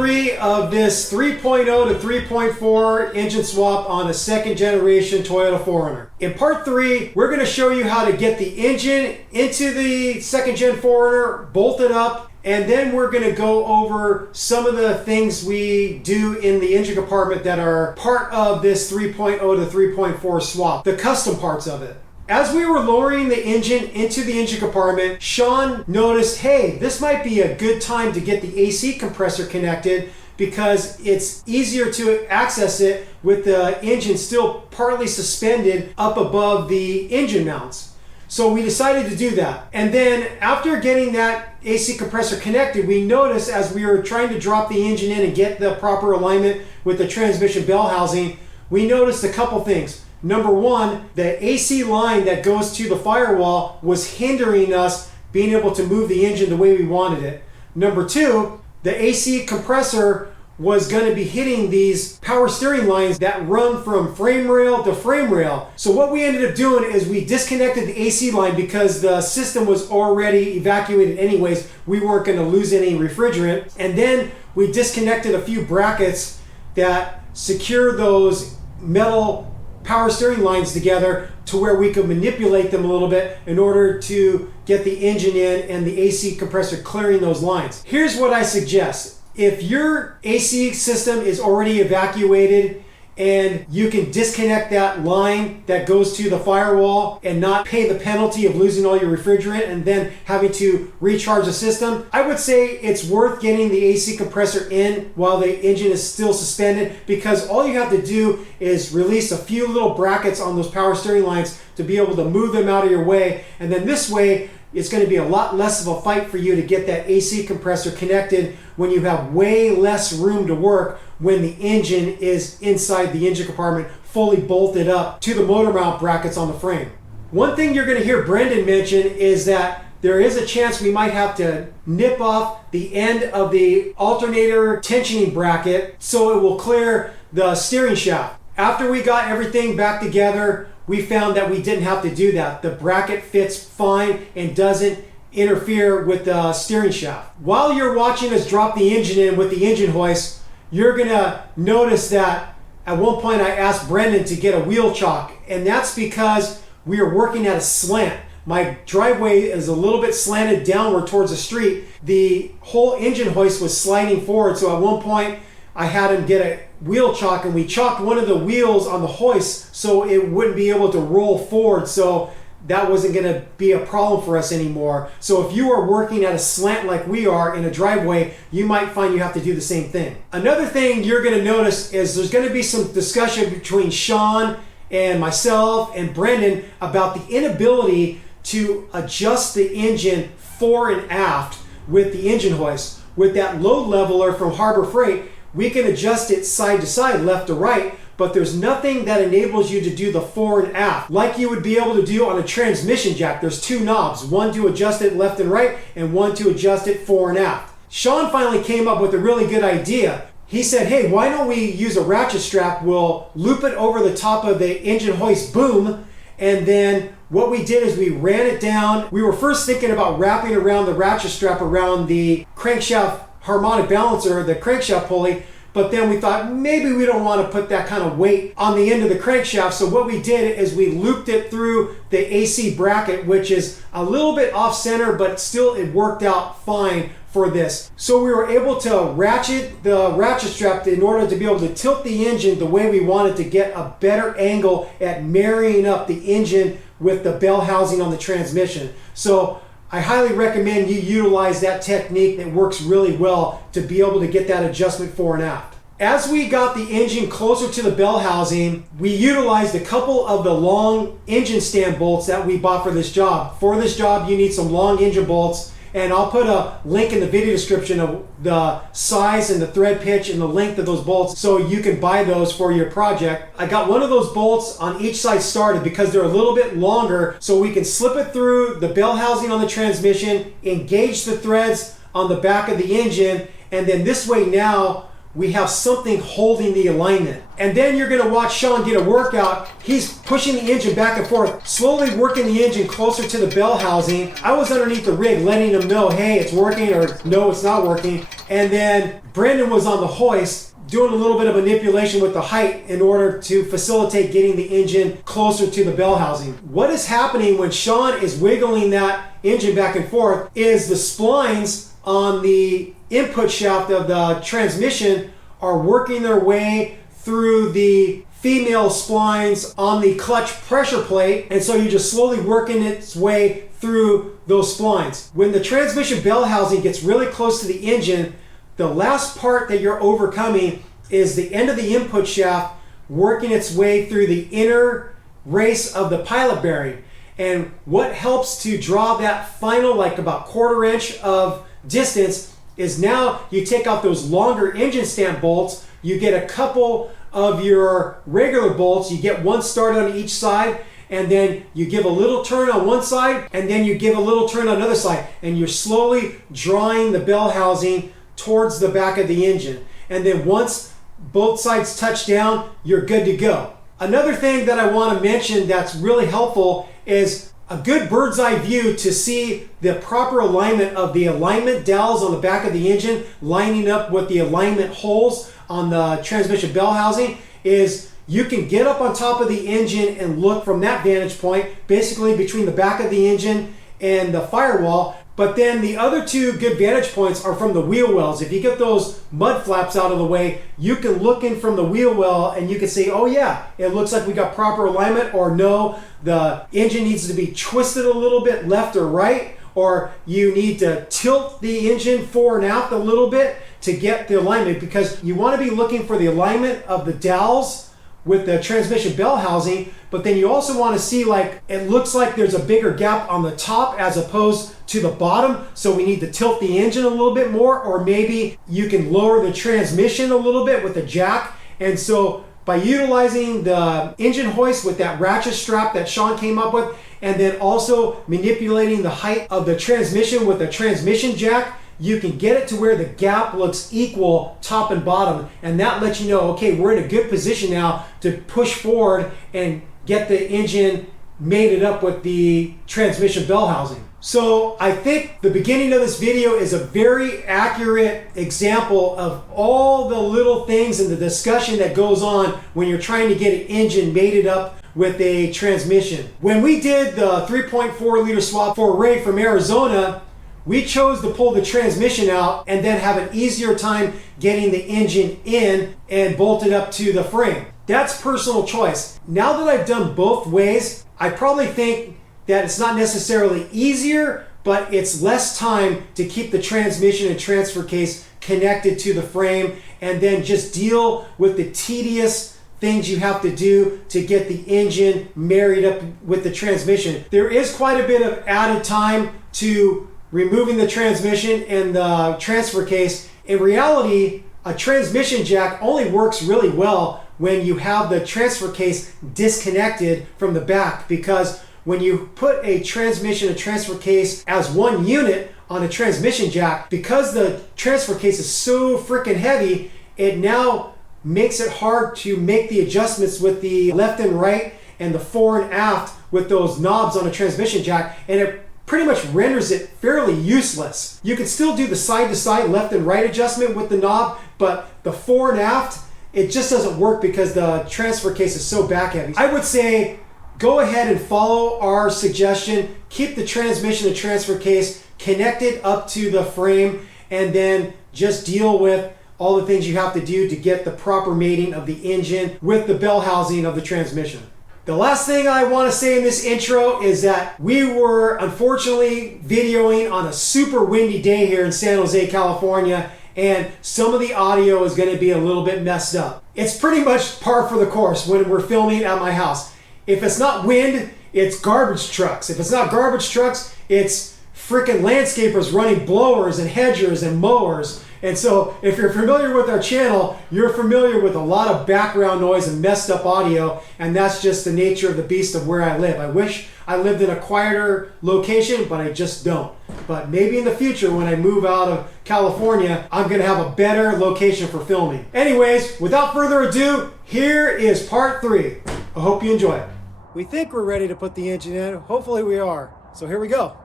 3 of this 3.0 to 3.4 engine swap on a second generation Toyota 4Runner. In part 3, we're going to show you how to get the engine into the second gen 4Runner, bolt it up, and then we're going to go over some of the things we do in the engine compartment that are part of this 3.0 to 3.4 swap, the custom parts of it. As we were lowering the engine into the engine compartment, Sean noticed, hey, this might be a good time to get the AC compressor connected because it's easier to access it with the engine still partly suspended up above the engine mounts. So we decided to do that. And then after getting that AC compressor connected, we noticed as we were trying to drop the engine in and get the proper alignment with the transmission bell housing, we noticed a couple things. Number one, the AC line that goes to the firewall was hindering us being able to move the engine the way we wanted it. Number two, the AC compressor was going to be hitting these power steering lines that run from frame rail to frame rail. So what we ended up doing is we disconnected the AC line because the system was already evacuated anyways. We weren't going to lose any refrigerant. And then we disconnected a few brackets that secure those metal power steering lines together to where we could manipulate them a little bit in order to get the engine in and the AC compressor clearing those lines. Here's what I suggest. If your AC system is already evacuated and you can disconnect that line that goes to the firewall and not pay the penalty of losing all your refrigerant and then having to recharge the system, I would say it's worth getting the AC compressor in while the engine is still suspended, because all you have to do is release a few little brackets on those power steering lines to be able to move them out of your way, and then this way it's going to be a lot less of a fight for you to get that AC compressor connected when you have way less room to work when the engine is inside the engine compartment fully bolted up to the motor mount brackets on the frame. One thing you're going to hear Brendan mention is that there is a chance we might have to nip off the end of the alternator tensioning bracket so it will clear the steering shaft. After we got everything back together, we found that we didn't have to do that. The bracket fits fine and doesn't interfere with the steering shaft. While you're watching us drop the engine in with the engine hoist, you're gonna notice that at one point I asked Brendan to get a wheel chock, and that's because we are working at a slant. My driveway is a little bit slanted downward towards the street. The whole engine hoist was sliding forward, so at one point I had him get a wheel chock, and we chocked one of the wheels on the hoist so it wouldn't be able to roll forward, so that wasn't going to be a problem for us anymore. So if you are working at a slant like we are in a driveway, you might find you have to do the same thing. Another thing you're going to notice is there's going to be some discussion between Sean and myself and Brendan about the inability to adjust the engine fore and aft with the engine hoist. With that load leveler from Harbor Freight, we can adjust it side to side, left to right, but there's nothing that enables you to do the fore and aft like you would be able to do on a transmission jack. There's two knobs, one to adjust it left and right and one to adjust it fore and aft. Sean finally came up with a really good idea. He said, hey, why don't we use a ratchet strap? We'll loop it over the top of the engine hoist boom, and then what we did is we ran it down. We were first thinking about wrapping around the ratchet strap around the crankshaft harmonic balancer, the crankshaft pulley, but then we thought maybe we don't want to put that kind of weight on the end of the crankshaft. So what we did is we looped it through the AC bracket, which is a little bit off center, but still it worked out fine for this. So we were able to ratchet the ratchet strap in order to be able to tilt the engine the way we wanted to get a better angle at marrying up the engine with the bell housing on the transmission. So I highly recommend you utilize that technique. That works really well to be able to get that adjustment fore and aft. As we got the engine closer to the bell housing, we utilized a couple of the long engine stand bolts that we bought for this job. For this job, you need some long engine bolts, and I'll put a link in the video description of the size and the thread pitch and the length of those bolts so you can buy those for your project. I got one of those bolts on each side started because they're a little bit longer, so we can slip it through the bell housing on the transmission, engage the threads on the back of the engine, and then this way now we have something holding the alignment. And then you're going to watch Sean get a workout. He's pushing the engine back and forth, slowly working the engine closer to the bell housing. I was underneath the rig letting him know, hey, it's working, or no, it's not working. And then Brendan was on the hoist doing a little bit of manipulation with the height in order to facilitate getting the engine closer to the bell housing. What is happening when Sean is wiggling that engine back and forth is the splines on the input shaft of the transmission are working their way through the female splines on the clutch pressure plate, and so you're just slowly working its way through those splines. When the transmission bell housing gets really close to the engine, the last part that you're overcoming is the end of the input shaft working its way through the inner race of the pilot bearing. And what helps to draw that final, like about 1/4 inch of distance, is now you take out those longer engine stamp bolts, you get a couple of your regular bolts, you get one started on each side, and then you give a little turn on one side, and then you give a little turn on the other side, and you're slowly drawing the bell housing towards the back of the engine. And then once both sides touch down, you're good to go. Another thing that I want to mention that's really helpful is a good bird's eye view to see the proper alignment of the alignment dowels on the back of the engine lining up with the alignment holes on the transmission bell housing. Is you can get up on top of the engine and look from that vantage point, basically between the back of the engine and the firewall. But then the other two good vantage points are from the wheel wells. If you get those mud flaps out of the way, you can look in from the wheel well and you can say, oh yeah, it looks like we got proper alignment, or no, the engine needs to be twisted a little bit left or right, or you need to tilt the engine fore and aft a little bit to get the alignment, because you want to be looking for the alignment of the dowels with the transmission bell housing, but then you also want to see, like, it looks like there's a bigger gap on the top as opposed to the bottom, so we need to tilt the engine a little bit more, or maybe you can lower the transmission a little bit with the jack. And so by utilizing the engine hoist with that ratchet strap that Sean came up with, and then also manipulating the height of the transmission with the transmission jack, you can get it to where the gap looks equal top and bottom, and that lets you know, okay, we're in a good position now to push forward and get the engine mated up with the transmission bell housing. So I think the beginning of this video is a very accurate example of all the little things in the discussion that goes on when you're trying to get an engine mated up with a transmission. When we did the 3.4 liter swap for Ray from Arizona, we chose to pull the transmission out and then have an easier time getting the engine in and bolted up to the frame. That's personal choice. Now that I've done both ways, I probably think that it's not necessarily easier, but it's less time to keep the transmission and transfer case connected to the frame, and then just deal with the tedious things you have to do to get the engine married up with the transmission. There is quite a bit of added time to removing the transmission and the transfer case. In reality, a transmission jack only works really well when you have the transfer case disconnected from the back, because when you put a transmission and transfer case as one unit on a transmission jack, because the transfer case is so freaking heavy, it now makes it hard to make the adjustments with the left and right and the fore and aft with those knobs on a transmission jack, and it pretty much renders it fairly useless. You can still do the side to side, left and right adjustment with the knob, but the fore and aft, it just doesn't work because the transfer case is so back heavy. I would say go ahead and follow our suggestion. Keep the transmission and transfer case connected up to the frame, and then just deal with all the things you have to do to get the proper mating of the engine with the bell housing of the transmission. The last thing I want to say in this intro is that we were unfortunately videoing on a super windy day here in San Jose, California, and some of the audio is going to be a little bit messed up. It's pretty much par for the course when we're filming at my house. If it's not wind, it's garbage trucks. If it's not garbage trucks, it's freaking landscapers running blowers and hedgers and mowers. And so if you're familiar with our channel, you're familiar with a lot of background noise and messed up audio, and that's just the nature of the beast of where I live. I wish I lived in a quieter location, but I just don't. but maybe in the future when I move out of California, I'm going to have a better location for filming. Anyways, without further ado, here is part 3. I hope you enjoy it. We think we're ready to put the engine in. Hopefully we are. So here we go.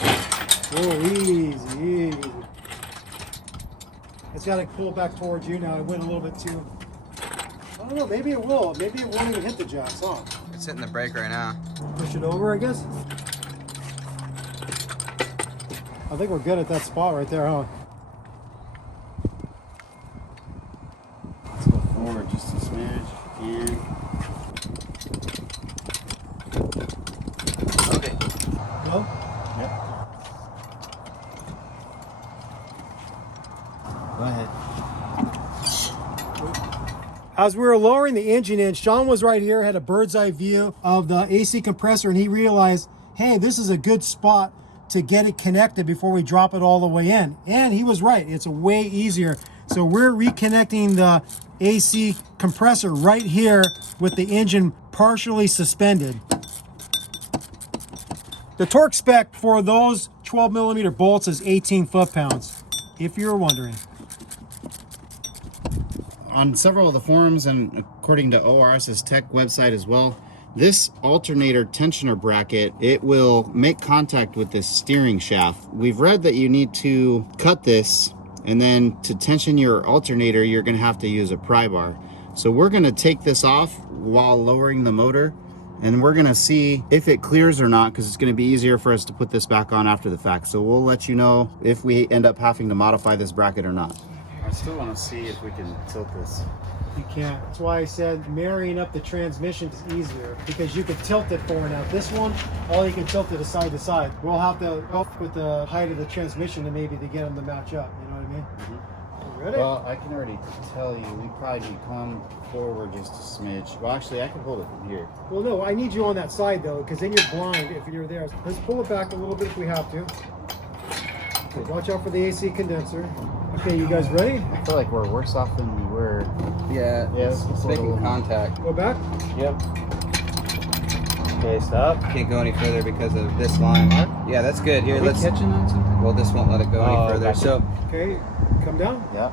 Oh, easy, easy. It's got to pull back towards you now. It went a little bit too... I don't know, maybe it will. Maybe it won't even hit the jacks, huh? It's hitting the brake right now. Push it over, I guess. I think we're good at that spot right there, huh? Let's go forward just a smidge. And Okay. Go? yep. Go ahead. As we were lowering the engine in, Sean was right here, had a bird's eye view of the AC compressor, and he realized, hey, this is a good spot to get it connected before we drop it all the way in. And he was right, it's way easier. So we're reconnecting the AC compressor right here with the engine partially suspended. The torque spec for those 12 millimeter bolts is 18 foot-pounds, if you're wondering. On several of the forums and according to ORS's tech website as well, this alternator tensioner bracket, it will make contact with this steering shaft. We've read that you need to cut this, and then to tension your alternator, you're gonna have to use a pry bar. So we're gonna take this off while lowering the motor, and we're gonna see if it clears or not, because it's gonna be easier for us to put this back on after the fact. So we'll let you know if we end up having to modify this bracket or not. I still want to see if we can tilt this. You can't. That's why I said marrying up the transmission is easier, because you could tilt it forward. Now this one, all you can tilt it is side to side. We'll have to help with the height of the transmission to maybe to get them to match up. You know what I mean? Mm-hmm. Ready? Well, I can already tell you, we probably need to come forward just a smidge. Well, actually, I can hold it from here. Well, no, I need you on that side though, because then you're blind if you're there. Let's pull it back a little bit if we have to. Okay, watch out for the AC condenser. Okay, you guys ready? I feel like we're worse off than we were. Yeah, Yes, it's making contact. Go back. Yep. Okay, stop. Can't go any further because of this line. Yeah, that's good. Here, Are we catching on something? Well, this won't let it go any further. Gotcha. So, Okay, come down. Yep.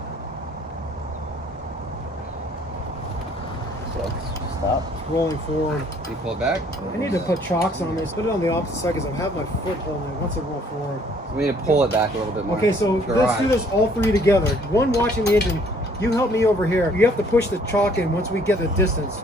So, stop. Rolling forward. you pull it back. I need to put chocks on this. Put it on the opposite side because I have my foot holding it once I roll forward. So we need to pull it back a little bit more. Okay, so let's Garage. do this all three together. One watching the engine. You help me over here. You have to push the chalk in once we get the distance.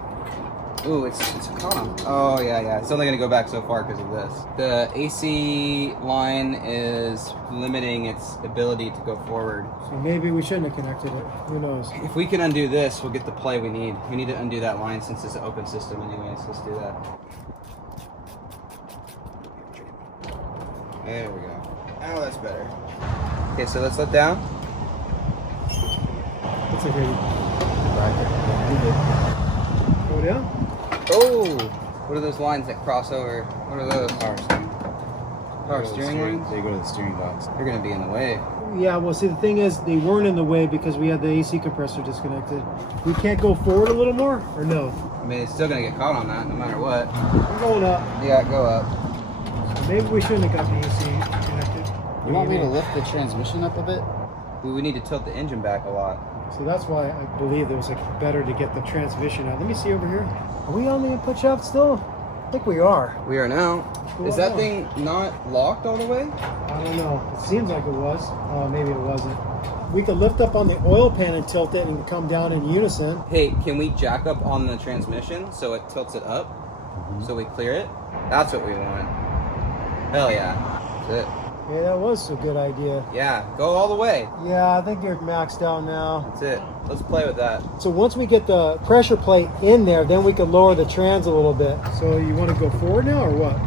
Ooh, it's caught on. Oh, yeah. It's only going to go back so far because of this. The AC line is limiting its ability to go forward. So maybe we shouldn't have connected it. Who knows? If we can undo this, we'll get the play we need. We need to undo that line since it's an open system anyways. Let's do that. There we go. Oh, that's better. Okay, so let's let down. It's okay. Go down. Oh! What are those lines that cross over? What are those? Power steering lines? They go to the steering box. They're going to be in the way. Yeah, well, see, the thing is, they weren't in the way because we had the AC compressor disconnected. We can't go forward a little more, or no? I mean, it's still going to get caught on that no matter what. I'm going up. Yeah, go up. Maybe we shouldn't have got the AC connected. You want me to lift the transmission up a bit? We need to tilt the engine back a lot. So that's why I believe it was like better to get the transmission out. Let me see over here. Are we on the input shaft still? I think we are. We are now. Cool. Is that thing not locked all the way? I don't know. It seems like it was. Oh, maybe it wasn't. We could lift up on the oil pan and tilt it and come down in unison. Hey, can we jack up on the transmission so it tilts it up? So we clear it? That's what we want. Hell yeah. That's it. Yeah, that was a good idea. Yeah, go all the way. Yeah, I think you're maxed out now. That's it. Let's play with that. So once we get the pressure plate in there, then we can lower the trans a little bit. So you want to go forward now or what?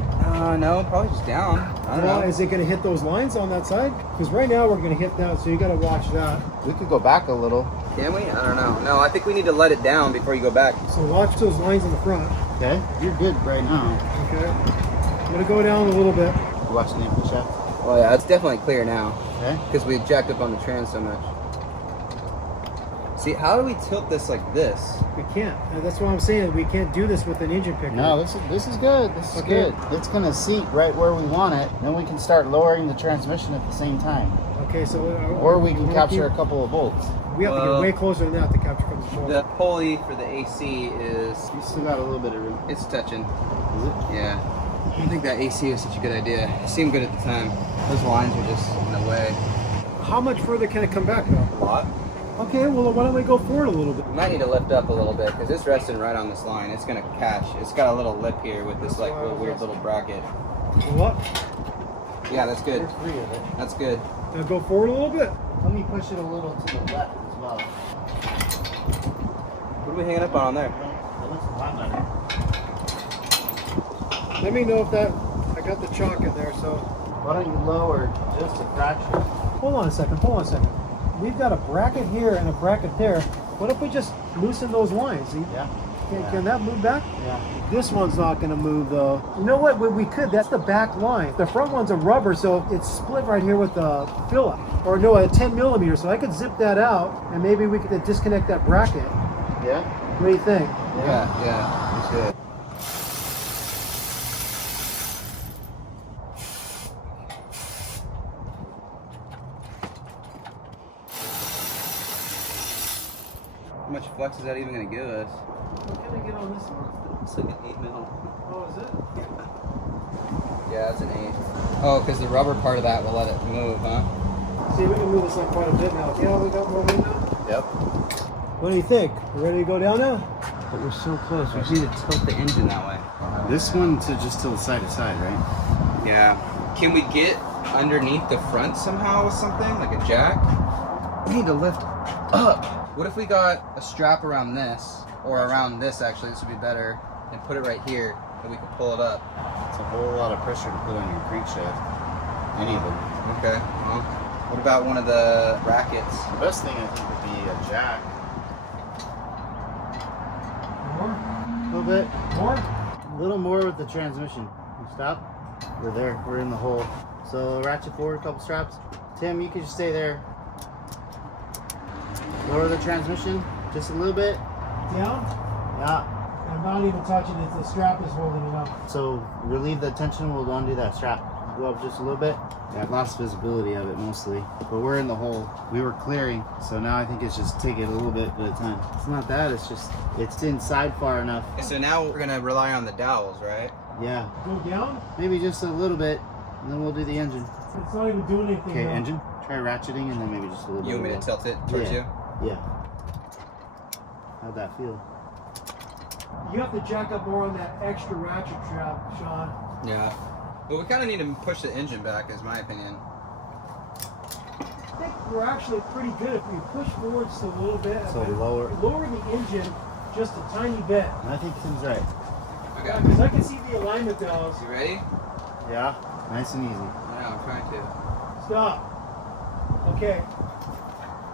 No, probably just down. I don't know. Is it going to hit those lines on that side? Because right now we're going to hit that, so you got to watch that. We could go back a little. Can we? I don't know. No, I think we need to let it down before you go back. So watch those lines in the front. Okay, you're good right now. Okay. I'm going to go down a little bit. You watching the input shaft? Well, yeah, it's definitely clear now. Okay. Because we jacked up on the trans so much. See, how do we tilt this like this? We can't. That's what I'm saying. We can't do this with an engine picker. No, this is good. This is good. It's gonna seat right where we want it. Then we can start lowering the transmission at the same time. Okay, so Or we can capture a couple of bolts. We have to get way closer than that to capture a couple of bolts. The pulley for the AC is... You still got a little bit of room. It's touching. Is it? Yeah. I don't think that AC was such a good idea. It seemed good at the time. Those lines were just in the way. How much further can it come back though? A lot. Okay, well why don't we go forward a little bit? We might need to lift up a little bit because it's resting right on this line. It's gonna catch. It's got a little lip here with this like little weird little bracket. What? Yeah, that's good. There's 3 of it. That's good. Now go forward a little bit. Let me push it a little to the left as well. What are we hanging up on there? That looks a lot better. Let me know if that, I got the chalk in there, so. Why don't you lower just a fraction? Hold on a second, We've got a bracket here and a bracket there. What if we just loosen those lines? Yeah. Can that move back? Yeah. This one's not gonna move though. You know what, we could, that's the back line. The front one's a rubber, so it's split right here with the fill-up. Or no, a 10 millimeter, so I could zip that out and maybe we could disconnect that bracket. Yeah? What do you think? Yeah, we should. How much flex is that even going to give us? What can I get on this one? It's like an 8 mil. Oh, is it? Yeah, it's an 8. Oh, because the rubber part of that will let it move, huh? See, we can move this like quite a bit now. Yeah, we got more room now? Yep. What do you think? You ready to go down now? But we're so close. We just need to tilt the engine that way. This one to just tilt side to side, right? Yeah. Can we get underneath the front somehow with something? Like a jack? We need to lift up. What if we got a strap around this, or around this actually, this would be better, and put it right here, and we could pull it up. It's a whole lot of pressure to put on your crankshaft. Any of them. Okay. Well, what about one of the brackets? The best thing I think would be a jack. More? A little bit. More? A little more with the transmission. You stop. We're there. We're in the hole. So ratchet forward a couple straps. Tim, you can just stay there. Lower the transmission just a little bit. Down? Yeah. I'm not even touching it. The strap is holding it up. So relieve the tension. We'll undo that strap. Go up just a little bit. Yeah, I've lost visibility of it mostly. But we're in the hole. We were clearing. So now I think it's just take it a little bit at a time. It's not that. It's just, it's inside far enough. So now we're going to rely on the dowels, right? Yeah. Go down? Maybe just a little bit. And then we'll do the engine. It's not even doing anything. Okay, now. engine. Try ratcheting and then maybe just a little bit. You want me to tilt it towards you? Yeah. How'd that feel? You have to jack up more on that extra ratchet strap, Sean. Yeah. But we kind of need to push the engine back, is my opinion. I think we're actually pretty good if we push forward just a little bit. So and lower the engine just a tiny bit. I think Tim's right. Okay. Because I can see the alignment valves. You ready? Yeah. Nice and easy. Yeah, I'm trying to. Stop. Okay.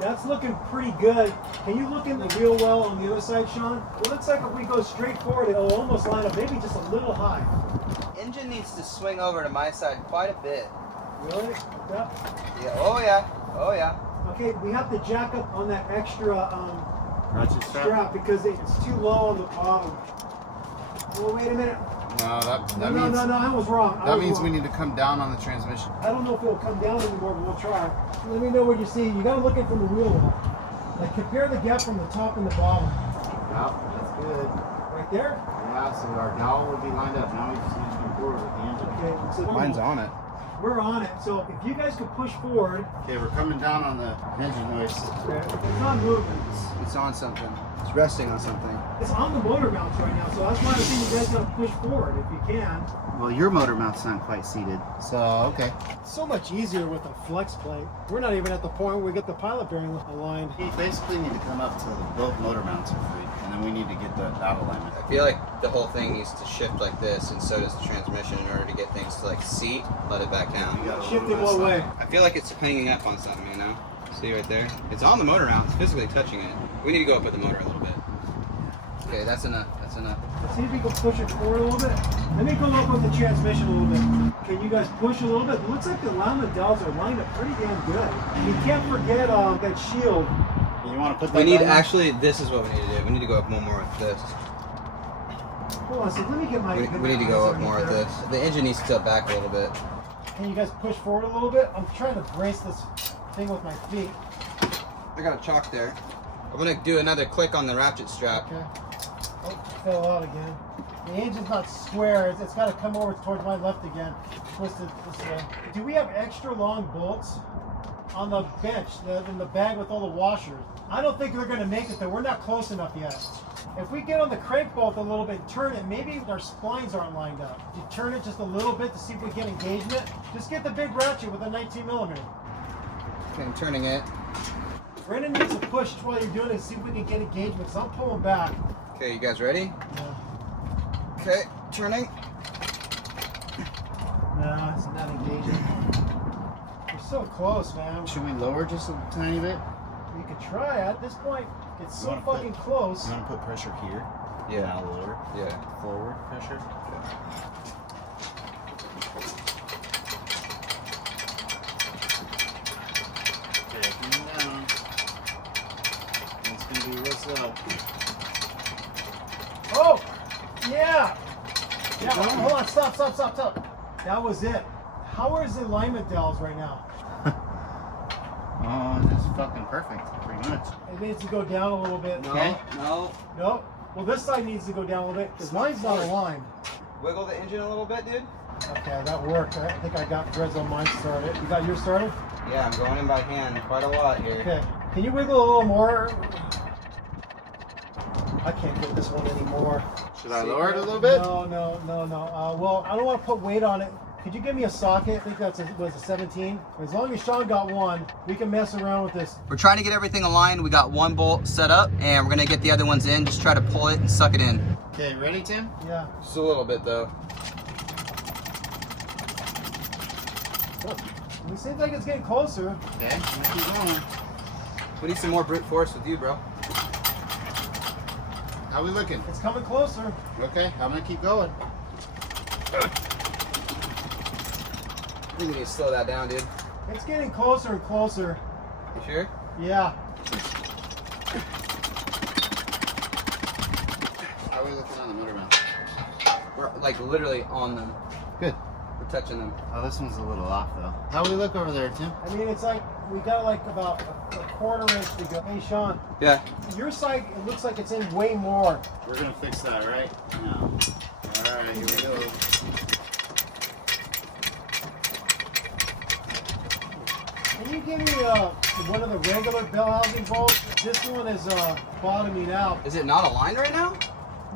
That's looking pretty good. Can you look in the wheel well on the other side, Sean? It looks like if we go straight forward, it'll almost line up, maybe just a little high. Engine needs to swing over to my side quite a bit. Really? Yep. Yeah. Oh yeah. Oh yeah. Okay, we have to jack up on that extra Ratchet strap because it's too low on the bottom. Well, wait a minute. No, that No, means I was wrong. that means we need to come down on the transmission. I don't know if it'll come down anymore, but we'll try. Let me know what you see. You gotta look at it from the wheel well. Like compare the gap from the top and the bottom. Yep, that's good. Right there? Yeah, so our dowel would be lined up. Now we just need to move forward with the engine. Okay, so Mine's on it. we're on it. So if you guys could push forward. Okay, we're coming down on the engine hoist. It's not moving. It's on something. It's resting on something. It's on the motor mounts right now, so that's why I think you guys gotta push forward if you can. Well, your motor mount's not quite seated. So, okay. It's so much easier with a flex plate. We're not even at the point where we get the pilot bearing aligned. We basically need to come up till both motor mounts are free. And then we need to get that alignment. I feel like the whole thing needs to shift like this, and so does the transmission in order to get things to like seat, let it back down. Shift it what way? I feel like it's hanging up on something, you know? See right there? It's on the motor mount. It's physically touching it. We need to go up with the motor a little bit. Okay, that's enough. That's enough. Let's see if we can push it forward a little bit. Let me go up with the transmission a little bit. Can you guys push a little bit? It looks like the alignment valves are lined up pretty damn good. You can't forget that shield You want to put that We need, down? actually, this is what we need to do. We need to go up one more with this. Hold on, so let me get my. We need to go up more with this. The engine needs to tilt back a little bit. Can you guys push forward a little bit? I'm trying to brace this thing with my feet. I got a chock there. I'm gonna do another click on the ratchet strap. Okay. Oh, it fell out again. The engine's not square. It's got to come over towards my left again. Twist it this way. Do we have extra long bolts on the bench in the bag with all the washers? I don't think they're going to make it though. We're not close enough yet. If we get on the crank bolt a little bit, turn it, maybe our splines aren't lined up. You turn it just a little bit to see if we get engagement. Just get the big ratchet with a 19 millimeter. Okay, I'm turning it. Brendan needs to push while you're doing it to see if we can get engagement, because I'm pulling back. Okay, you guys ready? Yeah. Okay, turning. No, it's not engaging. We're so close, man. Should we lower just a tiny bit? You could try. At this point, it's so wanna fucking close. You want to put pressure here? Yeah. Now lower? Yeah. Forward pressure? Okay, coming down. It's going to be what's up. Oh! Yeah! Yeah, hold on. Stop. That was it. How is the alignment dowels right now? Oh, that's fucking perfect, pretty much. It needs to go down a little bit. No, Okay. no. No? Well, this side needs to go down a little bit, because mine's not aligned. Wiggle the engine a little bit, dude. Okay, that worked. I think I got threads on mine started. You got yours started? Yeah, I'm going in by hand quite a lot here. Okay. Can you wiggle a little more? I can't get this one anymore. Should I lower it a little bit? No. Well, I don't want to put weight on it. Could you give me a socket? I think that's was a 17. As long as Sean got one, we can mess around with this. We're trying to get everything aligned. We got one bolt set up, and we're gonna get the other ones in. Just try to pull it and suck it in. Okay, ready, Tim? Yeah. Just a little bit, though. It seems like it's getting closer. Okay, I'm gonna keep going. We need some more brute force with you, bro. How we looking? It's coming closer. Okay, I'm gonna keep going. I think we need to slow that down, dude. It's getting closer and closer. You sure? Yeah. How are we looking on the motor mount? We're like literally on them. Good. We're touching them. Oh, this one's a little off though. How we look over there, Tim? I mean, it's like we got like about a quarter inch to go. Hey, Sean. Yeah. Your side, it looks like it's in way more. We're gonna fix that, right? No. All right, here we go. Can you give me one of the regular bell housing bolts? This one is bottoming out. Is it not aligned right now?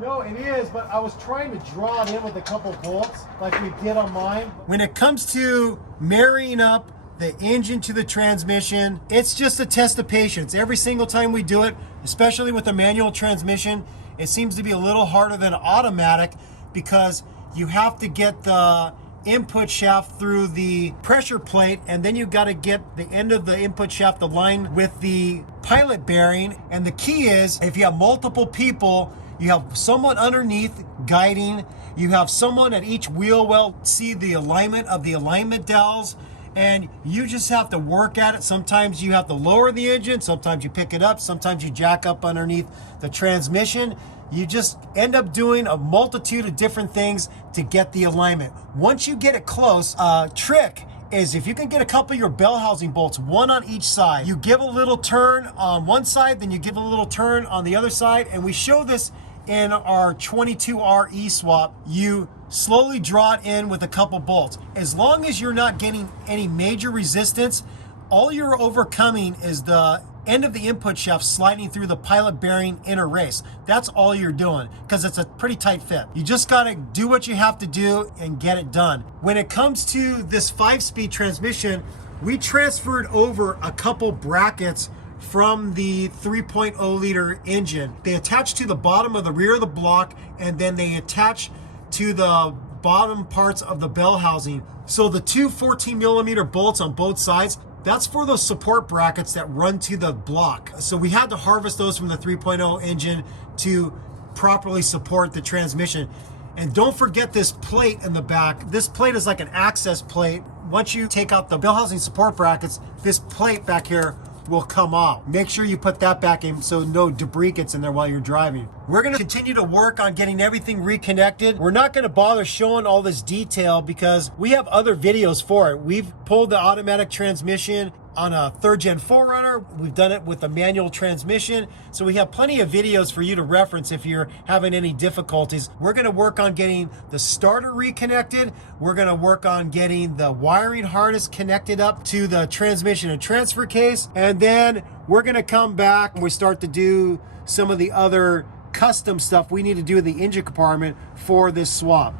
No, it is, but I was trying to draw it in with a couple bolts like we did on mine. When it comes to marrying up the engine to the transmission, it's just a test of patience. Every single time we do it, especially with a manual transmission, it seems to be a little harder than automatic because you have to get the input shaft through the pressure plate, and then you got to get the end of the input shaft aligned with the pilot bearing. And the key is, if you have multiple people, you have someone underneath guiding, you have someone at each wheel well see the alignment of the alignment dowels, and you just have to work at it. Sometimes you have to lower the engine, sometimes you pick it up, sometimes you jack up underneath the transmission. You just end up doing a multitude of different things to get the alignment. Once you get it close, trick is if you can get a couple of your bell housing bolts, one on each side, you give a little turn on one side, then you give a little turn on the other side, and we show this in our 22RE swap. You slowly draw it in with a couple bolts. As long as you're not getting any major resistance, all you're overcoming is the end of the input shaft sliding through the pilot bearing inner race. That's all you're doing, because it's a pretty tight fit. You just got to do what you have to do and get it done. When it comes to this 5-speed transmission, we transferred over a couple brackets from the 3.0 liter engine. They attach to the bottom of the rear of the block, and then they attach to the bottom parts of the bell housing. So the two 14 millimeter bolts on both sides, that's for those support brackets that run to the block. So we had to harvest those from the 3.0 engine to properly support the transmission. And don't forget this plate in the back. This plate is like an access plate. Once you take out the bell housing support brackets, this plate back here will come off. Make sure you put that back in so no debris gets in there while you're driving. We're gonna continue to work on getting everything reconnected. We're not gonna bother showing all this detail because we have other videos for it. We've pulled the automatic transmission on a 3rd Gen 4Runner. We've done it with a manual transmission. So we have plenty of videos for you to reference if you're having any difficulties. We're gonna work on getting the starter reconnected. We're gonna work on getting the wiring harness connected up to the transmission and transfer case. And then we're gonna come back and we start to do some of the other custom stuff we need to do in the engine compartment for this swap.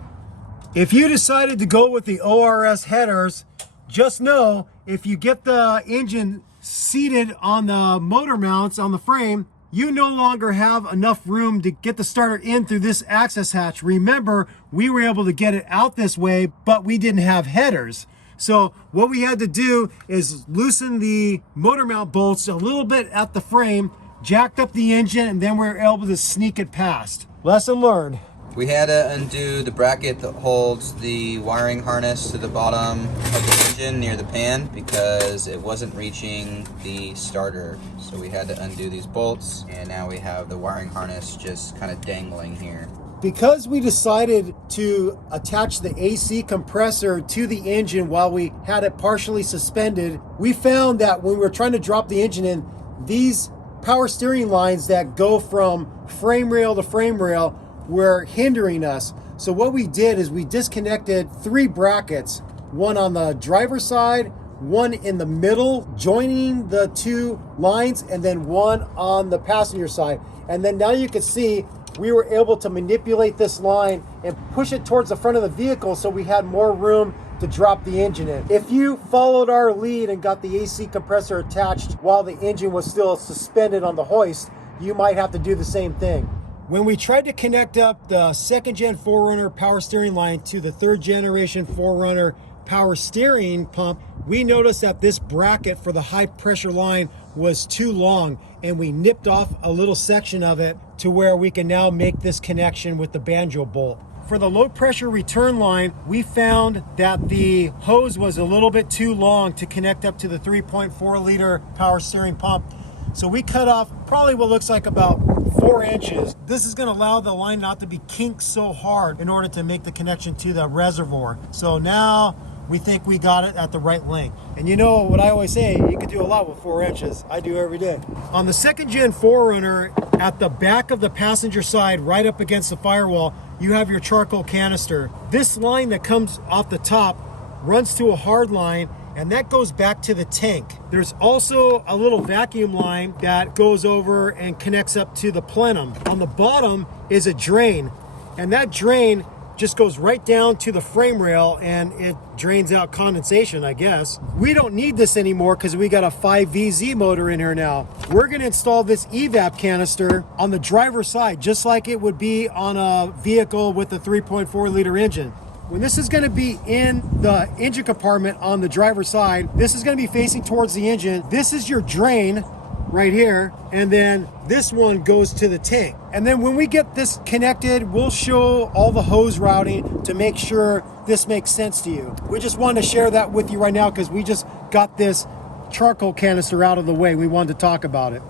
If you decided to go with the ORS headers, just know if you get the engine seated on the motor mounts on the frame, you no longer have enough room to get the starter in through this access hatch. Remember, we were able to get it out this way, but we didn't have headers. So what we had to do is loosen the motor mount bolts a little bit at the frame, jacked up the engine, and then we were able to sneak it past. Lesson learned. We had to undo the bracket that holds the wiring harness to the bottom of the engine near the pan because it wasn't reaching the starter. So we had to undo these bolts, and now we have the wiring harness just kind of dangling here. Because we decided to attach the AC compressor to the engine while we had it partially suspended, we found that when we were trying to drop the engine in, these power steering lines that go from frame rail to frame rail were hindering us. So what we did is we disconnected 3 brackets, one on the driver's side, one in the middle joining the 2 lines, and then one on the passenger side. And then now you can see we were able to manipulate this line and push it towards the front of the vehicle so we had more room to drop the engine in. If you followed our lead and got the AC compressor attached while the engine was still suspended on the hoist, you might have to do the same thing. When we tried to connect up the 2nd Gen 4Runner power steering line to the 3rd generation 4Runner power steering pump, we noticed that this bracket for the high pressure line was too long, and we nipped off a little section of it to where we can now make this connection with the banjo bolt. For the low pressure return line, we found that the hose was a little bit too long to connect up to the 3.4 liter power steering pump. So we cut off probably what looks like about 4 inches. This is going to allow the line not to be kinked so hard in order to make the connection to the reservoir. So now we think we got it at the right length. And you know what I always say, you can do a lot with 4 inches. I do every day. On the 2nd Gen 4Runner, at the back of the passenger side, right up against the firewall, you have your charcoal canister. This line that comes off the top runs to a hard line, and that goes back to the tank. There's also a little vacuum line that goes over and connects up to the plenum. On the bottom is a drain, and that drain just goes right down to the frame rail and it drains out condensation, I guess. We don't need this anymore because we got a 5VZ motor in here now. We're gonna install this Evap canister on the driver's side, just like it would be on a vehicle with a 3.4 liter engine. When this is gonna be in the engine compartment on the driver's side, this is gonna be facing towards the engine. This is your drain right here, and then this one goes to the tank. And then when we get this connected, we'll show all the hose routing to make sure this makes sense to you. We just wanted to share that with you right now because we just got this charcoal canister out of the way. We wanted to talk about it.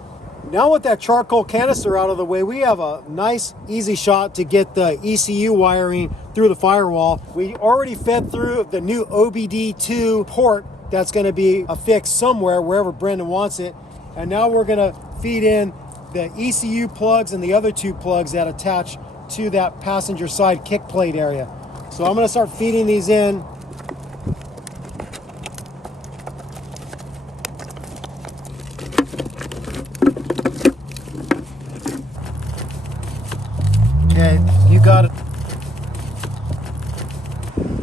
Now with that charcoal canister out of the way, we have a nice easy shot to get the ECU wiring through the firewall. We already fed through the new OBD2 port that's going to be affixed somewhere, wherever Brendan wants it. And now we're going to feed in the ECU plugs and the other 2 plugs that attach to that passenger side kick plate area. So I'm going to start feeding these in. Okay, you got it.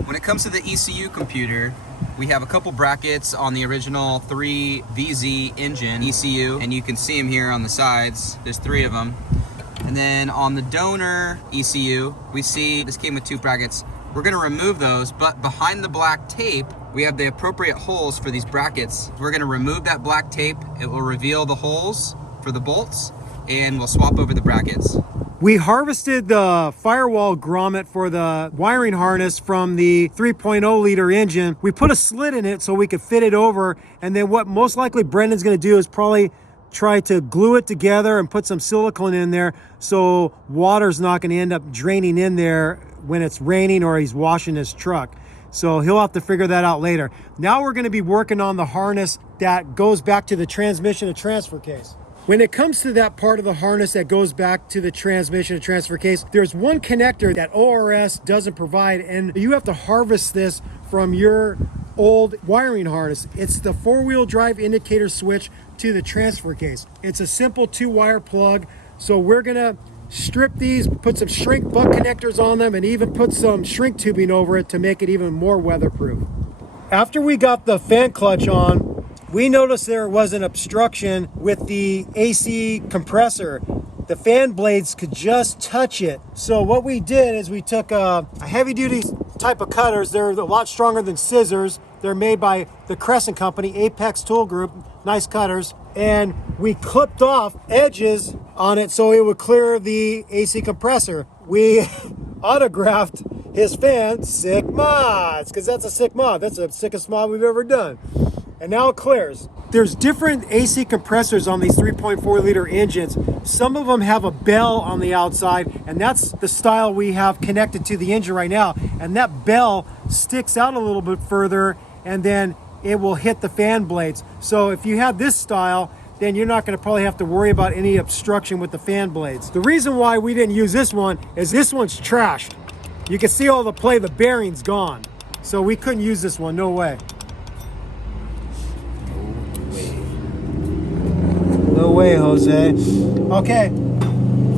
When it comes to the ECU computer, we have a couple brackets on the original 3VZ engine ECU, and you can see them here on the sides. There's 3 of them. And then on the donor ECU, we see this came with 2 brackets. We're gonna remove those, but behind the black tape, we have the appropriate holes for these brackets. We're gonna remove that black tape. It will reveal the holes for the bolts, and we'll swap over the brackets. We harvested the Firewall Grommet for the wiring harness from the 3.0 liter engine. We put a slit in it so we could fit it over, and then what most likely Brendan's going to do is probably try to glue it together and put some silicone in there so water's not going to end up draining in there when it's raining or he's washing his truck. So he'll have to figure that out later. Now we're going to be working on the harness that goes back to the transmission and transfer case. When it comes to that part of the harness that goes back to the transmission and transfer case, there's one connector that ORS doesn't provide, and you have to harvest this from your old wiring harness. It's the four-wheel drive indicator switch to the transfer case. It's a simple 2-wire plug. So we're gonna strip these, put some shrink butt connectors on them, and even put some shrink tubing over it to make it even more weatherproof. After we got the fan clutch on, we noticed there was an obstruction with the AC compressor. The fan blades could just touch it. So what we did is we took a heavy duty type of cutters. They're a lot stronger than scissors. They're made by the Crescent Company, Apex Tool Group, nice cutters. And we clipped off edges on it so it would clear the AC compressor. We autographed his fan, sick mods, because that's a sick mod. That's the sickest mod we've ever done. And now it clears. There's different AC compressors on these 3.4 liter engines. Some of them have a bell on the outside, and that's the style we have connected to the engine right now. And that bell sticks out a little bit further, and then it will hit the fan blades. So if you have this style, then you're not going to probably have to worry about any obstruction with the fan blades. The reason why we didn't use this one is this one's trashed. You can see all the play, the bearing's gone. So we couldn't use this one, no way. No way, Jose. Okay,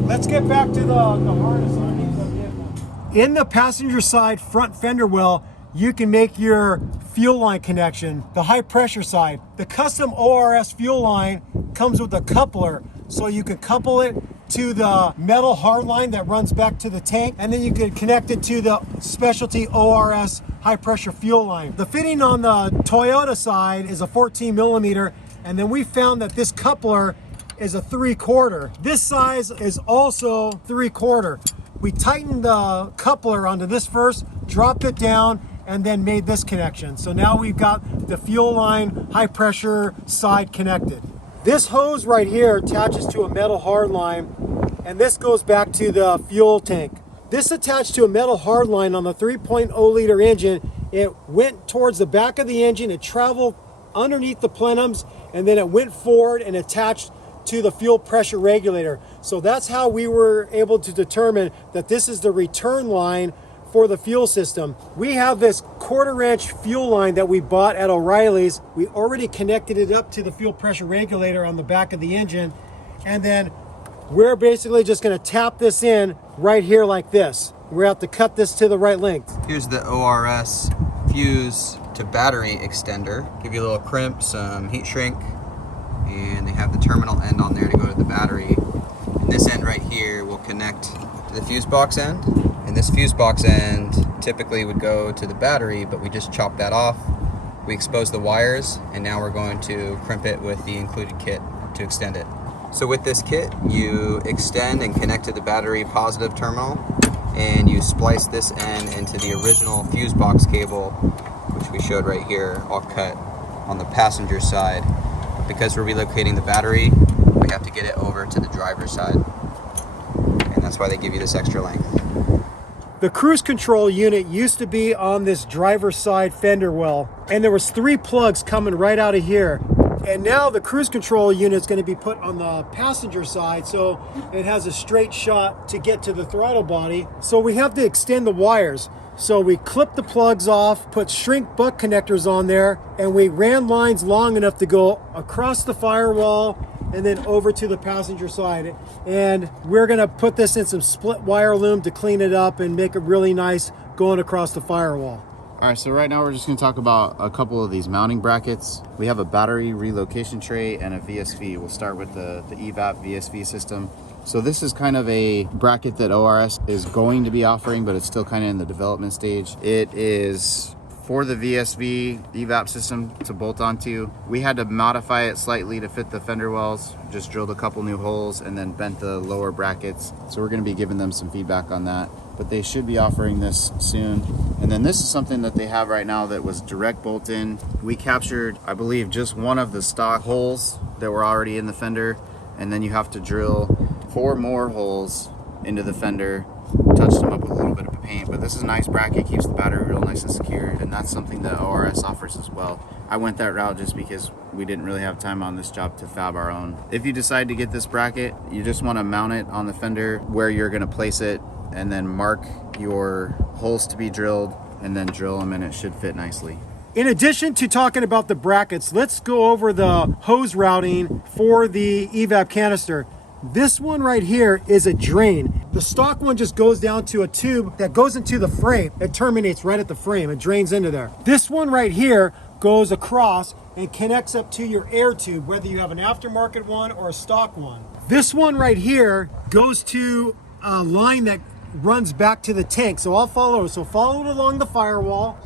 let's get back to the harness on the vehicle. In the passenger side front fender well, you can make your fuel line connection, the high pressure side. The custom ORS fuel line comes with a coupler, so you can couple it to the metal hard line that runs back to the tank, and then you can connect it to the specialty ORS high pressure fuel line. The fitting on the Toyota side is a 14 millimeter, and then we found that this coupler is a 3/4. This size is also 3/4. We tightened the coupler onto this first, dropped it down, and then made this connection. So now we've got the fuel line high pressure side connected. This hose right here attaches to a metal hard line, and this goes back to the fuel tank. This attached to a metal hard line on the 3.0 liter engine. It went towards the back of the engine, it traveled underneath the plenums, and then it went forward and attached to the fuel pressure regulator. So that's how we were able to determine that this is the return line for the fuel system. We have this 1/4-inch fuel line that we bought at O'Reilly's. We already connected it up to the fuel pressure regulator on the back of the engine, and then we're basically just going to tap this in right here like this. We have to cut this to the right length. Here's the ORS fuse to battery extender. Give you a little crimp, some heat shrink, and they have the terminal end on there to go to the battery. And this end right here will connect to the fuse box end, and this fuse box end typically would go to the battery, but we just chopped that off. We exposed the wires, and now we're going to crimp it with the included kit to extend it. So with this kit, you extend and connect to the battery positive terminal, and you splice this end into the original fuse box cable, which we showed right here, all cut on the passenger side. But because we're relocating the battery, we have to get it over to the driver's side, and that's why they give you this extra length. The cruise control unit used to be on this driver's side fender well, and there was 3 plugs coming right out of here. And now the cruise control unit is going to be put on the passenger side, so it has a straight shot to get to the throttle body. So we have to extend the wires. So we clipped the plugs off, put shrink butt connectors on there, and we ran lines long enough to go across the firewall and then over to the passenger side. And we're going to put this in some split wire loom to clean it up and make it really nice going across the firewall. All right, so right now we're just going to talk about a couple of these mounting brackets. We have a battery relocation tray and a VSV. We'll start with the Evap VSV system. So this is kind of a bracket that ORS is going to be offering, but it's still kind of in the development stage. It is for the VSV evap system to bolt onto. We had to modify it slightly to fit the fender wells, just drilled a couple new holes and then bent the lower brackets. So we're going to be giving them some feedback on that, but they should be offering this soon. And then this is something that they have right now that was direct bolt in. We captured, I believe, just one of the stock holes that were already in the fender, and then you have to drill 4 more holes into the fender, touch them up with a little bit of paint. But this is a nice bracket, keeps the battery real nice and secure, and that's something that ORS offers as well. I went that route just because we didn't really have time on this job to fab our own. If you decide to get this bracket, you just want to mount it on the fender where you're going to place it, and then mark your holes to be drilled, and then drill them, and it should fit nicely. In addition to talking about the brackets, let's go over the hose routing for the evap canister. This one right here is a drain. The stock one just goes down to a tube that goes into the frame. It terminates right at the frame. It drains into there. This one right here goes across and connects up to your air tube, whether you have an aftermarket one or a stock one. This one right here goes to a line that runs back to the tank. So I'll follow. So follow it along the firewall.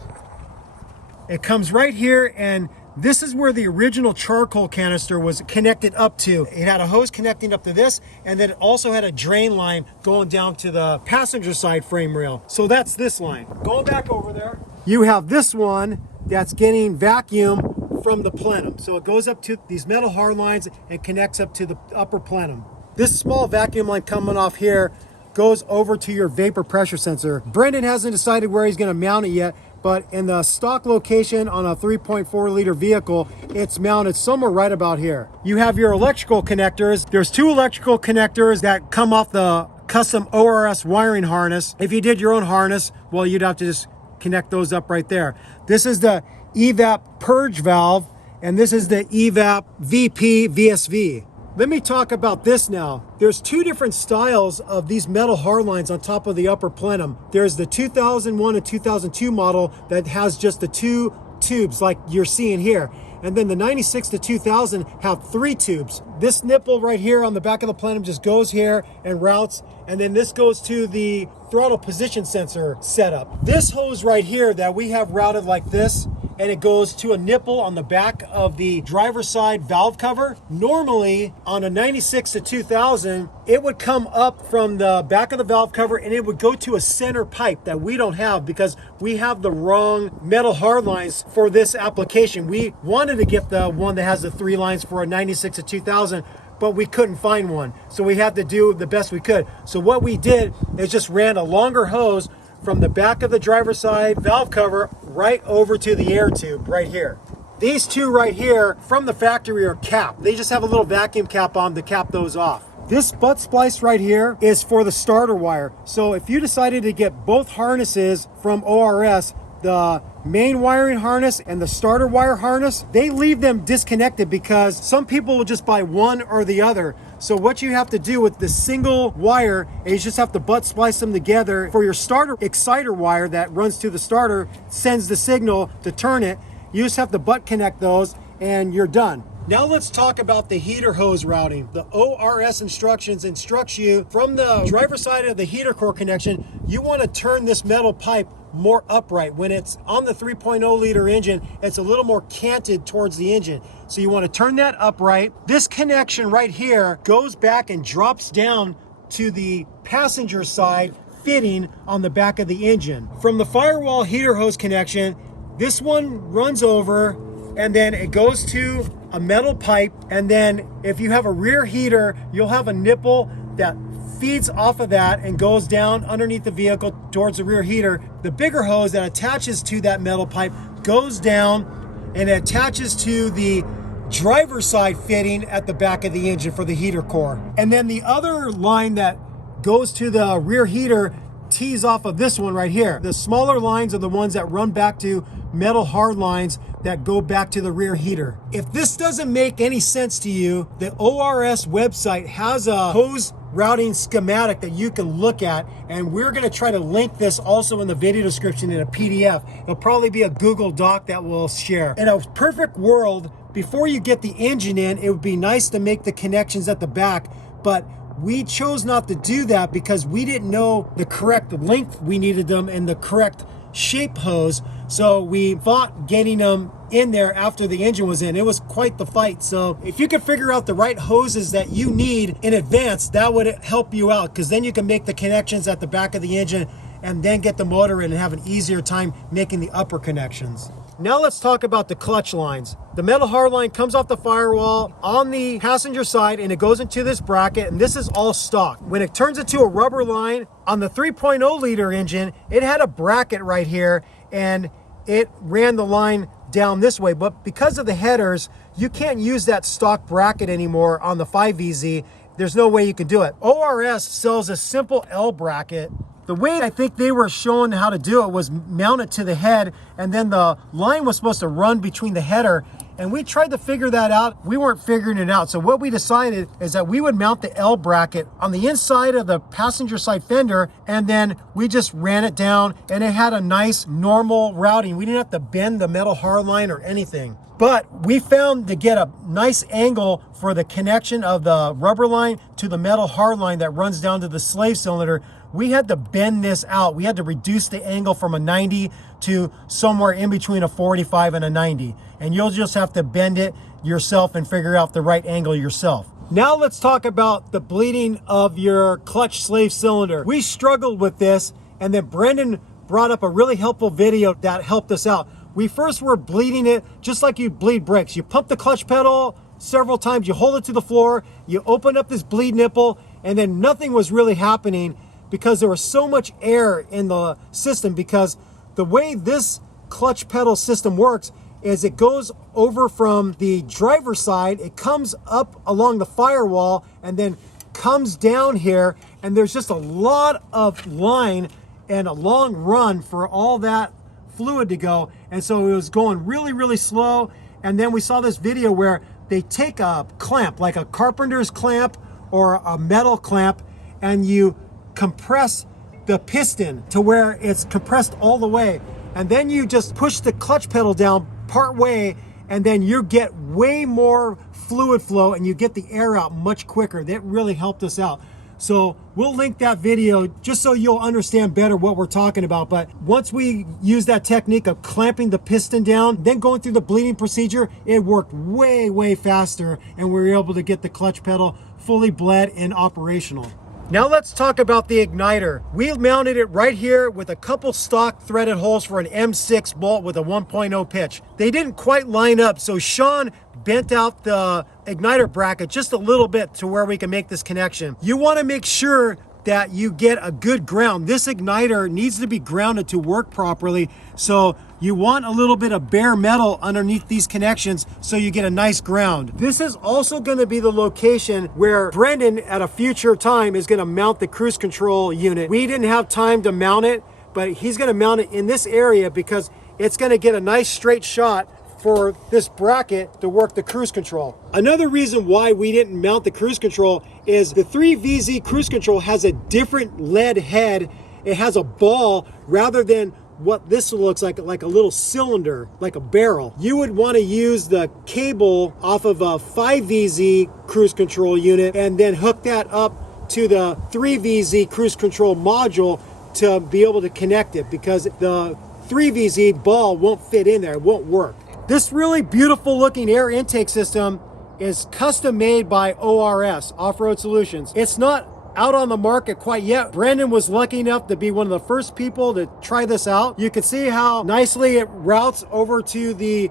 It comes right here, and this is where the original charcoal canister was connected up to. It had a hose connecting up to this, and then it also had a drain line going down to the passenger side frame rail. So that's this line. Going back over there, you have this one that's getting vacuum from the plenum. So it goes up to these metal hard lines and connects up to the upper plenum. This small vacuum line coming off here goes over to your vapor pressure sensor. Brendan hasn't decided where he's going to mount it yet, but in the stock location on a 3.4 liter vehicle, it's mounted somewhere right about here. You have your electrical connectors. There's 2 electrical connectors that come off the custom ORS wiring harness. If you did your own harness, well, you'd have to just connect those up right there. This is the Evap Purge valve, and this is the Evap VP VSV. Let me talk about this now. There's 2 different styles of these metal hard lines on top of the upper plenum. There's the 2001 and 2002 model that has just the 2 tubes like you're seeing here. And then the 96 to 2000 have 3 tubes. This nipple right here on the back of the plenum just goes here and routes, and then this goes to the throttle position sensor setup. This hose right here that we have routed like this, and it goes to a nipple on the back of the driver's side valve cover. Normally on a 96 to 2000, it would come up from the back of the valve cover and it would go to a center pipe that we don't have because we have the wrong metal hard lines for this application. We wanted to get the one that has the 3 lines for a 96 to 2000, but we couldn't find one. So we had to do the best we could. So what we did is just ran a longer hose from the back of the driver's side valve cover right over to the air tube right here. These 2 right here from the factory are capped. They just have a little vacuum cap on to cap those off. This butt splice right here is for the starter wire. So if you decided to get both harnesses from ORS, the main wiring harness and the starter wire harness, they leave them disconnected because some people will just buy one or the other. So what you have to do with the single wire is you just have to butt splice them together. For your starter exciter wire that runs to the starter, sends the signal to turn it, you just have to butt connect those and you're done. Now let's talk about the heater hose routing. The ORS instructions instructs you from the driver's side of the heater core connection, you want to turn this metal pipe more upright. When it's on the 3.0 liter engine, it's a little more canted towards the engine. So you want to turn that upright. This connection right here goes back and drops down to the passenger side fitting on the back of the engine. From the firewall heater hose connection, this one runs over and then it goes to a metal pipe, and then if you have a rear heater, you'll have a nipple that feeds off of that and goes down underneath the vehicle towards the rear heater. The bigger hose that attaches to that metal pipe goes down and it attaches to the driver's side fitting at the back of the engine for the heater core. And then the other line that goes to the rear heater tees off of this one right here. The smaller lines are the ones that run back to metal hard lines that go back to the rear heater. If this doesn't make any sense to you, the ORS website has a hose routing schematic that you can look at, and we're going to try to link this also in the video description in a PDF. It'll probably be a Google Doc that we'll share. In a perfect world, before you get the engine in, it would be nice to make the connections at the back, but we chose not to do that because we didn't know the correct length we needed them and the correct shape hose. So we fought getting them in there after the engine was in. It was quite the fight. So if you could figure out the right hoses that you need in advance, that would help you out, because then you can make the connections at the back of the engine and then get the motor in and have an easier time making the upper connections. Now let's talk about the clutch lines. The metal hard line comes off the firewall on the passenger side and it goes into this bracket, and this is all stock. When it turns into a rubber line on the 3.0 liter engine, it had a bracket right here and it ran the line down this way, but because of the headers, you can't use that stock bracket anymore on the 5VZ. There's no way you can do it. ORS sells a simple L bracket. The way I think they were showing how to do it was mount it to the head, and then the line was supposed to run between the header. And we tried to figure that out. We weren't figuring it out. So what we decided is that we would mount the L bracket on the inside of the passenger side fender, and then we just ran it down, and it had a nice normal routing. We didn't have to bend the metal hard line or anything. But we found to get a nice angle for the connection of the rubber line to the metal hard line that runs down to the slave cylinder, we had to bend this out. We had to reduce the angle from a 90 to somewhere in between a 45 and a 90. And you'll just have to bend it yourself and figure out the right angle yourself. Now let's talk about the bleeding of your clutch slave cylinder. We struggled with this, and then Brendan brought up a really helpful video that helped us out. We first were bleeding it just like you bleed bricks. You pump the clutch pedal several times, you hold it to the floor, you open up this bleed nipple, and then nothing was really happening because there was so much air in the system. Because the way this clutch pedal system works is it goes over from the driver's side, it comes up along the firewall and then comes down here, and there's just a lot of line and a long run for all that fluid to go. And so it was going really, really slow. And then we saw this video where they take a clamp, like a carpenter's clamp or a metal clamp, and you compress the piston to where it's compressed all the way, and then you just push the clutch pedal down part way, and then you get way more fluid flow and you get the air out much quicker. That really helped us out. So we'll link that video just so you'll understand better what we're talking about. But once we use that technique of clamping the piston down, then going through the bleeding procedure, it worked way faster, and we were able to get the clutch pedal fully bled and operational. Now let's talk about the igniter. We mounted it right here with a couple stock threaded holes for an M6 bolt with a 1.0 pitch. They didn't quite line up, so Sean bent out the igniter bracket just a little bit to where we can make this connection. You want to make sure that you get a good ground. This igniter needs to be grounded to work properly, so you want a little bit of bare metal underneath these connections so you get a nice ground. This is also going to be the location where Brendan at a future time is going to mount the cruise control unit. We didn't have time to mount it, but he's going to mount it in this area because it's going to get a nice straight shot for this bracket to work the cruise control. Another reason why we didn't mount the cruise control is the 3VZ cruise control has a different lead head. It has a ball rather than what this looks like a little cylinder, like a barrel. You would want to use the cable off of a 5VZ cruise control unit and then hook that up to the 3VZ cruise control module to be able to connect it, because the 3VZ ball won't fit in there, it won't work. This really beautiful looking air intake system is custom made by ORS, Off-Road Solutions. It's not out on the market quite yet. Brandon was lucky enough to be one of the first people to try this out. You can see how nicely it routes over to the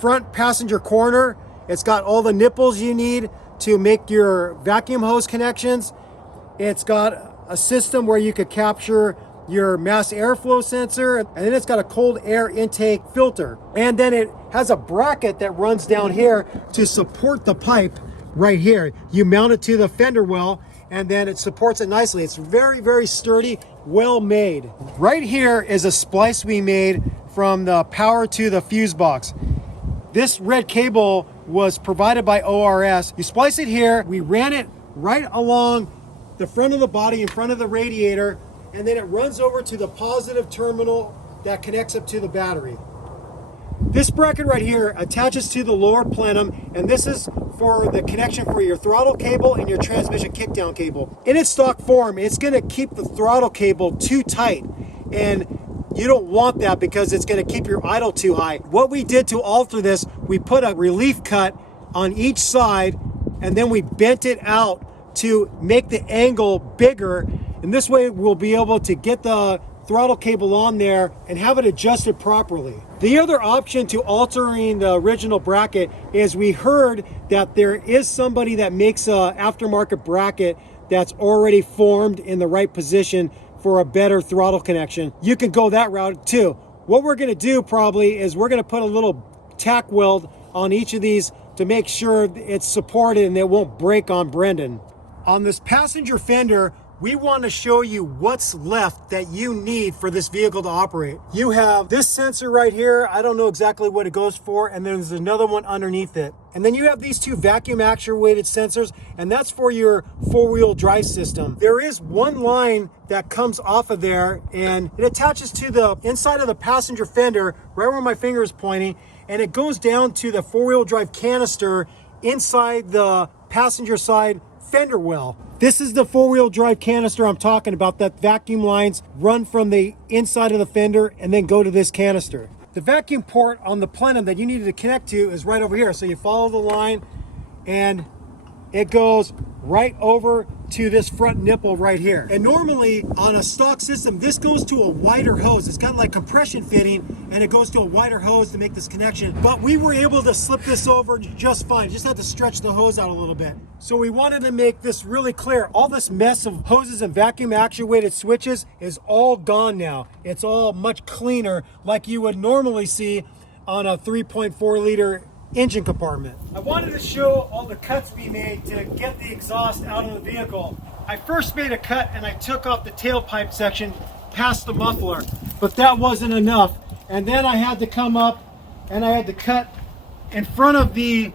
front passenger corner. It's got all the nipples you need to make your vacuum hose connections. It's got a system where you could capture your mass airflow sensor, and then it's got a cold air intake filter. And then it has a bracket that runs down here to support the pipe right here. You mount it to the fender well, and then it supports it nicely. It's very sturdy, well made. Right here is a splice we made from the power to the fuse box. This red cable was provided by ORS. You splice it here, we ran it right along the front of the body, in front of the radiator, and then it runs over to the positive terminal that connects up to the battery. This bracket right here attaches to the lower plenum, and this is for the connection for your throttle cable and your transmission kickdown cable. In its stock form, it's going to keep the throttle cable too tight, and You don't want that because it's going to keep your idle too high. What we did to alter this, we put a relief cut on each side and then we bent it out to make the angle bigger. And this way we'll be able to get the throttle cable on there and have it adjusted properly. The other option to altering the original bracket is we heard that there is somebody that makes a aftermarket bracket that's already formed in the right position for a better throttle connection. You can go that route too. What we're gonna do probably is we're gonna put a little tack weld on each of these to make sure it's supported and it won't break on Brendan. On this passenger fender, we want to show you what's left that you need for this vehicle to operate. You have this sensor right here. I don't know exactly what it goes for. And then there's another one underneath it. And then you have these two vacuum actuated sensors, and that's for your four-wheel drive system. There is one line that comes off of there and it attaches to the inside of the passenger fender, right where my finger is pointing, and it goes down to the four-wheel drive canister inside the passenger side fender well. This is the four-wheel drive canister I'm talking about. That vacuum lines run from the inside of the fender and then go to this canister. The vacuum port on the plenum that you needed to connect to is right over here. So you follow the line and it goes right over to this front nipple right here. And normally on a stock system, this goes to a wider hose. It's got like compression fitting and it goes to a wider hose to make this connection. But we were able to slip this over just fine. Just had to stretch the hose out a little bit. So we wanted to make this really clear. All this mess of hoses and vacuum actuated switches is all gone now. It's all much cleaner like you would normally see on a 3.4 liter engine compartment. I wanted to show all the cuts we made to get the exhaust out of the vehicle. I first made a cut and I took off the tailpipe section past the muffler, but that wasn't enough. And then I had to come up and I had to cut in front of the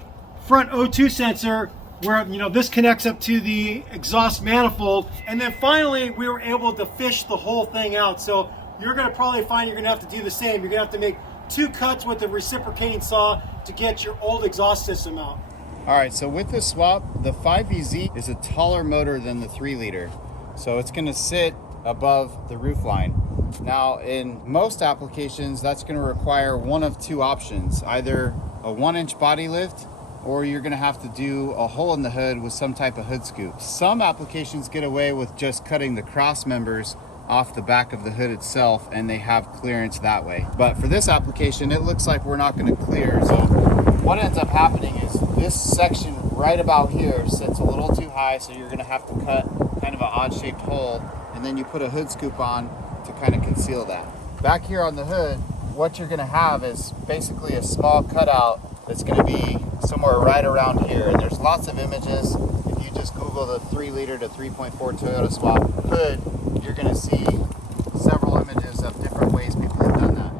front O2 sensor where, you know, this connects up to the exhaust manifold. And then finally we were able to fish the whole thing out. So you're gonna probably find you're gonna have to do the same. You're gonna have to make 2 cuts with the reciprocating saw to get your old exhaust system out. All right, so with this swap, the 5VZ is a taller motor than the 3 liter. So it's gonna sit above the roof line. Now, in most applications, that's gonna require one of 2 options, either a 1-inch body lift, or you're gonna have to do a hole in the hood with some type of hood scoop. Some applications get away with just cutting the cross members off the back of the hood itself and they have clearance that way. But for this application, it looks like we're not going to clear. So what ends up happening is this section right about here sits a little too high, so you're going to have to cut kind of an odd shaped hole, and then you put a hood scoop on to kind of conceal that. Back here on the hood, what you're going to have is basically a small cutout that's going to be somewhere right around here, and there's lots of images. If you just Google the 3 liter to 3.4 Toyota swap hood, you're going to see several images of different ways people have done that.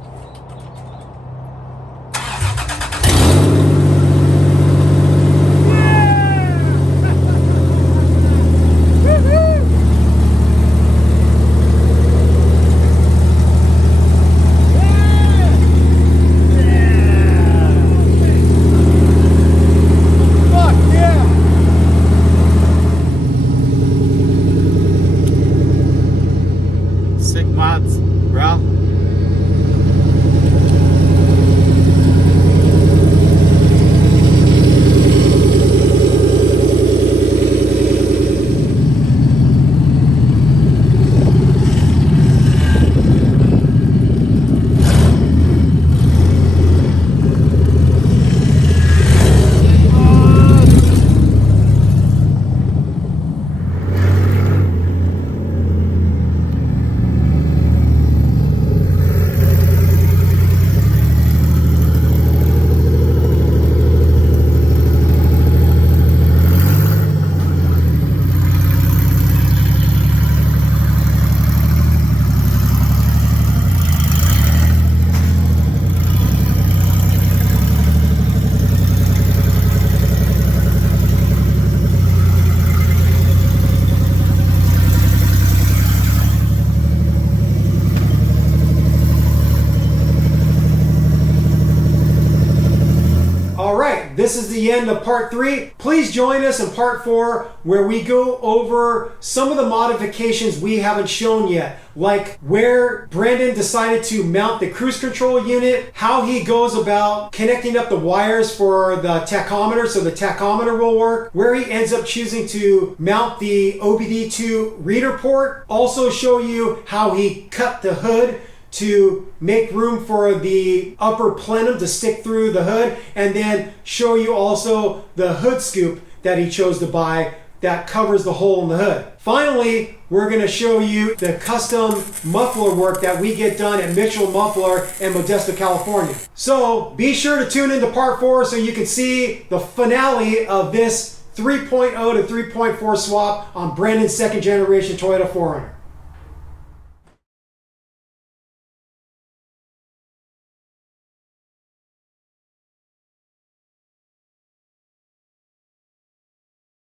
this is the end of part 3. Please join us in part 4 where we go over some of the modifications we haven't shown yet, like where Brandon decided to mount the cruise control unit, how he goes about connecting up the wires for the tachometer so the tachometer will work, where he ends up choosing to mount the OBD2 reader port, also show you how he cut the hood to make room for the upper plenum to stick through the hood, and then show you also the hood scoop that he chose to buy that covers the hole in the hood. Finally, we're going to show you the custom muffler work that we get done at Mitchell Muffler in Modesto, California. So be sure to tune into part 4 so you can see the finale of this 3.0 to 3.4 swap on Brandon's second generation Toyota 4Runner.